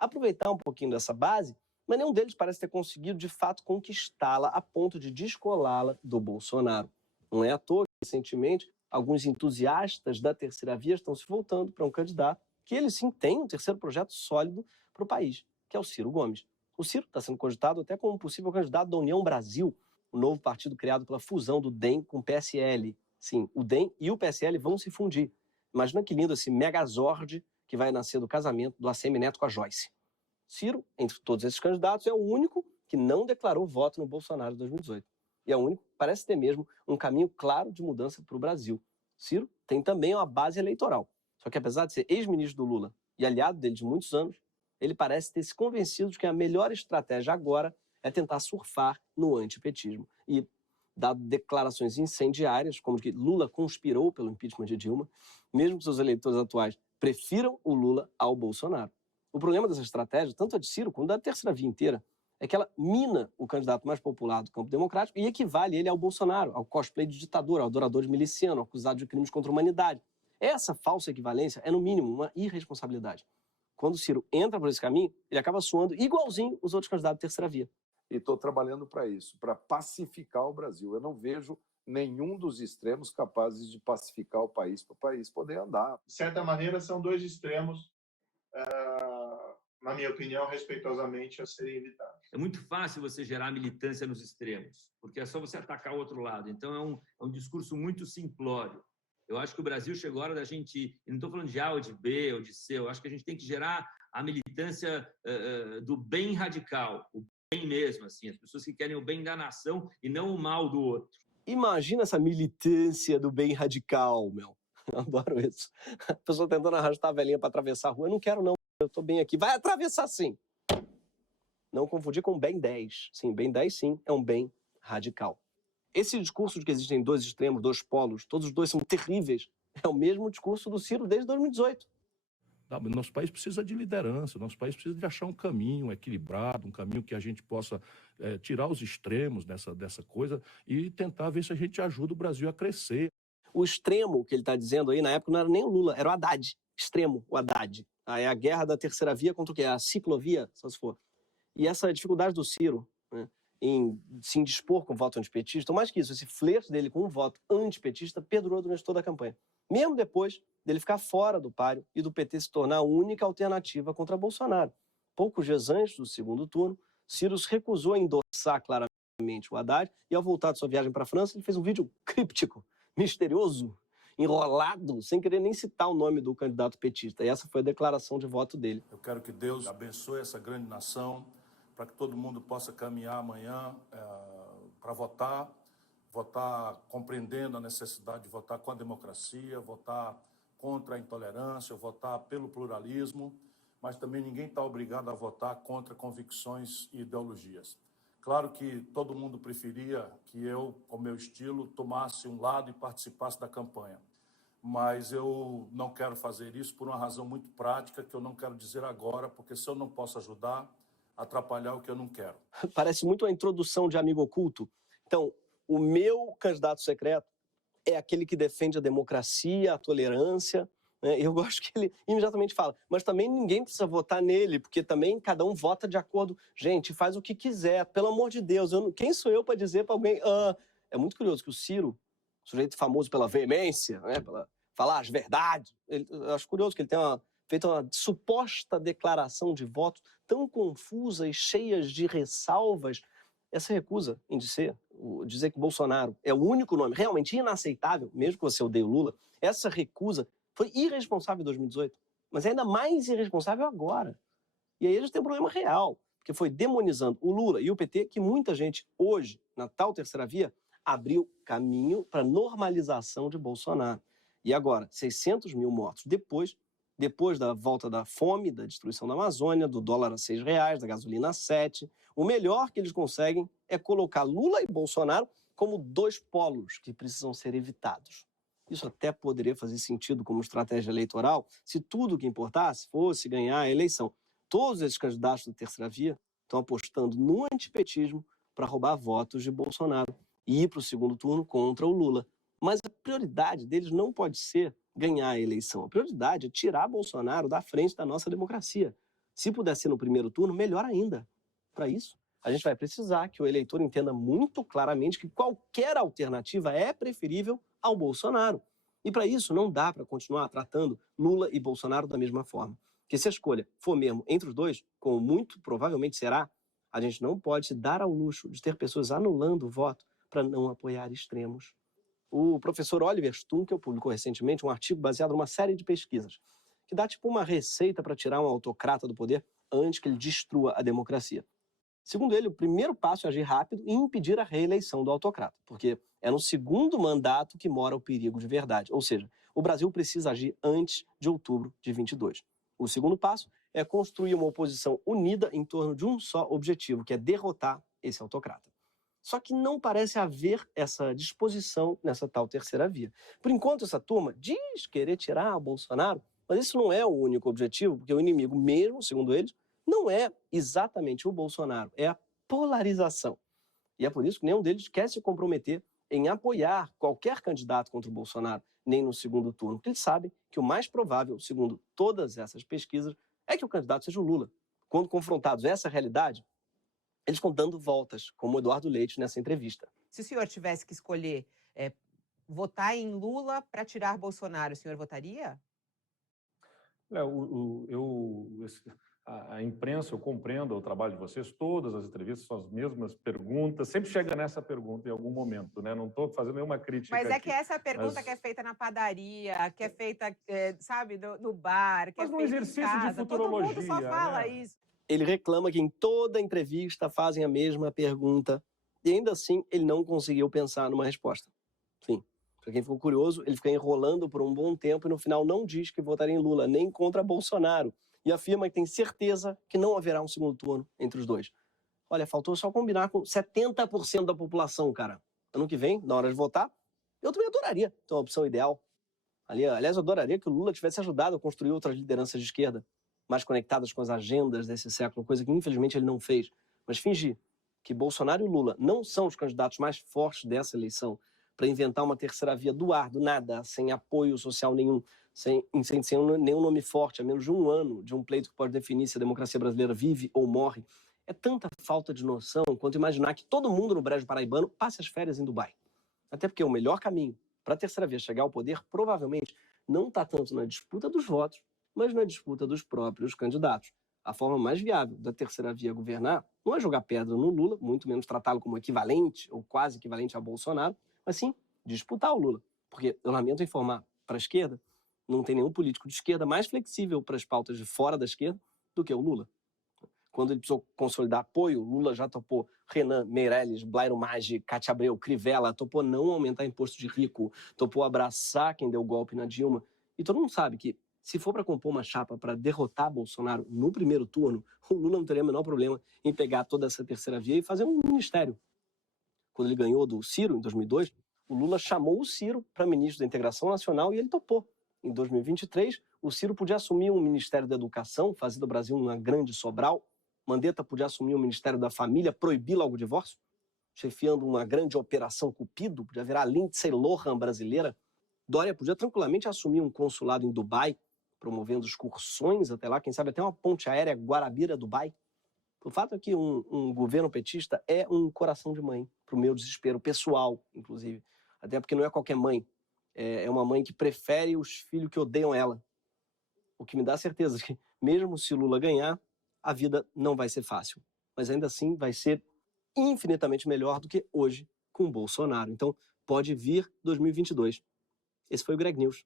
aproveitar um pouquinho dessa base, mas nenhum deles parece ter conseguido, de fato, conquistá-la a ponto de descolá-la do Bolsonaro. Não é à toa que, recentemente, alguns entusiastas da terceira via estão se voltando para um candidato que ele sim tem um terceiro projeto sólido para o país, que é o Ciro Gomes. O Ciro está sendo cogitado até como possível candidato da União Brasil, o novo partido criado pela fusão do DEM com o PSL. Sim, o DEM e o PSL vão se fundir. Imagina que lindo esse megazord que vai nascer do casamento do ACM Neto com a Joyce. Ciro, entre todos esses candidatos, é o único que não declarou voto no Bolsonaro em 2018. E é o único que parece ter mesmo um caminho claro de mudança para o Brasil. Ciro tem também uma base eleitoral. Só que apesar de ser ex-ministro do Lula e aliado dele de muitos anos, ele parece ter se convencido de que a melhor estratégia agora é tentar surfar no antipetismo. E, dado declarações incendiárias, como de que Lula conspirou pelo impeachment de Dilma, mesmo que seus eleitores atuais prefiram o Lula ao Bolsonaro. O problema dessa estratégia, tanto a de Ciro quanto da terceira via inteira, é que ela mina o candidato mais popular do campo democrático e equivale ele ao Bolsonaro, ao cosplay de ditador, ao adorador de miliciano, acusado de crimes contra a humanidade. Essa falsa equivalência é, no mínimo, uma irresponsabilidade. Quando o Ciro entra por esse caminho, ele acaba soando igualzinho os outros candidatos de terceira via. E estou trabalhando para isso, para pacificar o Brasil. Eu não vejo nenhum dos extremos capazes de pacificar o país para o país poder andar. De certa maneira, são dois extremos, na minha opinião, respeitosamente a serem evitados. É muito fácil você gerar militância nos extremos, porque é só você atacar o outro lado. Então, é um discurso muito simplório. Eu acho que o Brasil chegou a hora da gente... Eu não estou falando de A ou de B ou de C. Eu acho que a gente tem que gerar a militância do bem radical, o bem mesmo, assim, as pessoas que querem o bem da nação e não o mal do outro. Imagina essa militância do bem radical, meu. Eu adoro isso. A pessoa tentando arrastar a velhinha para atravessar a rua. Eu não quero, não. Eu estou bem aqui. Vai atravessar, sim. Não confundir com bem 10. Sim, bem 10, sim, é um bem radical. Esse discurso de que existem dois extremos, dois polos, todos os dois são terríveis, é o mesmo discurso do Ciro desde 2018. Nosso país precisa de liderança, nosso país precisa de achar um caminho equilibrado, um caminho que a gente possa tirar os extremos dessa coisa e tentar ver se a gente ajuda o Brasil a crescer. O extremo que ele está dizendo aí, na época, não era nem o Lula, era o Haddad. Extremo, o Haddad. Aí é a guerra da terceira via contra o quê? A ciclovia, só se for. E essa dificuldade do Ciro, né, em se indispor com o voto antipetista, ou mais que isso, esse flerte dele com o voto antipetista perdurou durante toda a campanha. Mesmo depois dele ficar fora do páreo e do PT se tornar a única alternativa contra Bolsonaro. Poucos dias antes do segundo turno, Ciro se recusou a endossar claramente o Haddad e, ao voltar de sua viagem para a França, ele fez um vídeo críptico, misterioso, enrolado, sem querer nem citar o nome do candidato petista. E essa foi a declaração de voto dele. Eu quero que Deus abençoe essa grande nação, para que todo mundo possa caminhar amanhã para votar compreendendo a necessidade de votar com a democracia, votar contra a intolerância, votar pelo pluralismo, mas também ninguém está obrigado a votar contra convicções e ideologias. Claro que todo mundo preferia que eu, com meu estilo, tomasse um lado e participasse da campanha. Mas eu não quero fazer isso por uma razão muito prática, que eu não quero dizer agora, porque se eu não posso ajudar, atrapalhar o que eu não quero. Parece muito a introdução de Amigo Oculto. Então, o meu candidato secreto é aquele que defende a democracia, a tolerância, né? Eu gosto que ele imediatamente fala, mas também ninguém precisa votar nele, porque também cada um vota de acordo. Gente, faz o que quiser, pelo amor de Deus. Quem sou eu para dizer para alguém... É muito curioso que o Ciro, sujeito famoso pela veemência, né? Pela falar as verdades, eu acho curioso que ele tenha feito uma suposta declaração de votos tão confusa e cheias de ressalvas. Essa recusa em dizer que Bolsonaro é o único nome realmente inaceitável, mesmo que você odeie o Lula, essa recusa foi irresponsável em 2018, mas é ainda mais irresponsável agora. E aí a gente tem um problema real, porque foi demonizando o Lula e o PT que muita gente hoje, na tal terceira via, abriu caminho para a normalização de Bolsonaro. E agora, 600 mil mortos depois da volta da fome, da destruição da Amazônia, do dólar a R$6, da gasolina a 7, o melhor que eles conseguem é colocar Lula e Bolsonaro como dois polos que precisam ser evitados. Isso até poderia fazer sentido como estratégia eleitoral se tudo o que importasse fosse ganhar a eleição. Todos esses candidatos da terceira via estão apostando no antipetismo para roubar votos de Bolsonaro e ir para o segundo turno contra o Lula. Mas a prioridade deles não pode ser ganhar a eleição. A prioridade é tirar Bolsonaro da frente da nossa democracia. Se puder ser no primeiro turno, melhor ainda. Para isso, a gente vai precisar que o eleitor entenda muito claramente que qualquer alternativa é preferível ao Bolsonaro. E para isso, não dá para continuar tratando Lula e Bolsonaro da mesma forma. Porque se a escolha for mesmo entre os dois, como muito provavelmente será, a gente não pode se dar ao luxo de ter pessoas anulando o voto para não apoiar extremos. O professor Oliver Stunkel publicou recentemente um artigo baseado numa série de pesquisas, que dá tipo uma receita para tirar um autocrata do poder antes que ele destrua a democracia. Segundo ele, o primeiro passo é agir rápido e impedir a reeleição do autocrata, porque é no segundo mandato que mora o perigo de verdade. Ou seja, o Brasil precisa agir antes de outubro de 22. O segundo passo é construir uma oposição unida em torno de um só objetivo, que é derrotar esse autocrata. Só que não parece haver essa disposição nessa tal terceira via. Por enquanto, essa turma diz querer tirar o Bolsonaro, mas isso não é o único objetivo, porque o inimigo mesmo, segundo eles, não é exatamente o Bolsonaro, é a polarização. E é por isso que nenhum deles quer se comprometer em apoiar qualquer candidato contra o Bolsonaro, nem no segundo turno, porque eles sabem que o mais provável, segundo todas essas pesquisas, é que o candidato seja o Lula. Quando confrontados a essa realidade, eles estão dando voltas, como o Eduardo Leite nessa entrevista. Se o senhor tivesse que escolher votar em Lula para tirar Bolsonaro, o senhor votaria? A imprensa, eu compreendo o trabalho de vocês, todas as entrevistas são as mesmas perguntas, sempre chega nessa pergunta em algum momento, né? Não estou fazendo nenhuma crítica Mas é aqui, que essa pergunta mas... que é feita na padaria, que é feita, sabe, no bar, que Mas é num feita em exercício de casa, todo mundo só futurologia, fala né? isso. Ele reclama que em toda entrevista fazem a mesma pergunta e ainda assim ele não conseguiu pensar numa resposta. Sim, para quem ficou curioso, ele fica enrolando por um bom tempo e no final não diz que votaria em Lula, nem contra Bolsonaro, e afirma que tem certeza que não haverá um segundo turno entre os dois. Olha, faltou só combinar com 70% da população, cara. Ano que vem, na hora de votar, eu também adoraria ter uma opção ideal. Aliás, eu adoraria que o Lula tivesse ajudado a construir outras lideranças de esquerda, mais conectadas com as agendas desse século, coisa que infelizmente ele não fez. Mas fingir que Bolsonaro e Lula não são os candidatos mais fortes dessa eleição para inventar uma terceira via do ar, do nada, sem apoio social nenhum, sem nenhum nome forte, a menos de um ano de um pleito que pode definir se a democracia brasileira vive ou morre, é tanta falta de noção quanto imaginar que todo mundo no Brejo Paraibano passe as férias em Dubai. Até porque o melhor caminho para a terceira via chegar ao poder provavelmente não está tanto na disputa dos votos, mas na disputa dos próprios candidatos. A forma mais viável da terceira via governar não é jogar pedra no Lula, muito menos tratá-lo como equivalente ou quase equivalente a Bolsonaro, mas sim disputar o Lula. Porque, eu lamento informar para a esquerda, não tem nenhum político de esquerda mais flexível para as pautas de fora da esquerda do que o Lula. Quando ele precisou consolidar apoio, Lula já topou Renan, Meirelles, Blairo Maggi, Cátia Abreu, Crivella, topou não aumentar imposto de rico, topou abraçar quem deu golpe na Dilma. E todo mundo sabe que, se for para compor uma chapa para derrotar Bolsonaro no primeiro turno, o Lula não teria o menor problema em pegar toda essa terceira via e fazer um ministério. Quando ele ganhou do Ciro, em 2002, o Lula chamou o Ciro para ministro da Integração Nacional e ele topou. Em 2023, o Ciro podia assumir um Ministério da Educação, fazer do Brasil uma grande Sobral. Mandetta podia assumir o Ministério da Família, proibir logo o divórcio. Chefiando uma grande operação Cupido, podia virar a Lindsay Lohan brasileira. Dória podia tranquilamente assumir um consulado em Dubai, promovendo excursões até lá, quem sabe até uma ponte aérea Guarabira-Dubai. O fato é que um governo petista é um coração de mãe, para o meu desespero pessoal, inclusive. Até porque não é qualquer mãe. É uma mãe que prefere os filhos que odeiam ela. O que me dá certeza que, mesmo se Lula ganhar, a vida não vai ser fácil. Mas ainda assim vai ser infinitamente melhor do que hoje com o Bolsonaro. Então, pode vir 2022. Esse foi o Greg News.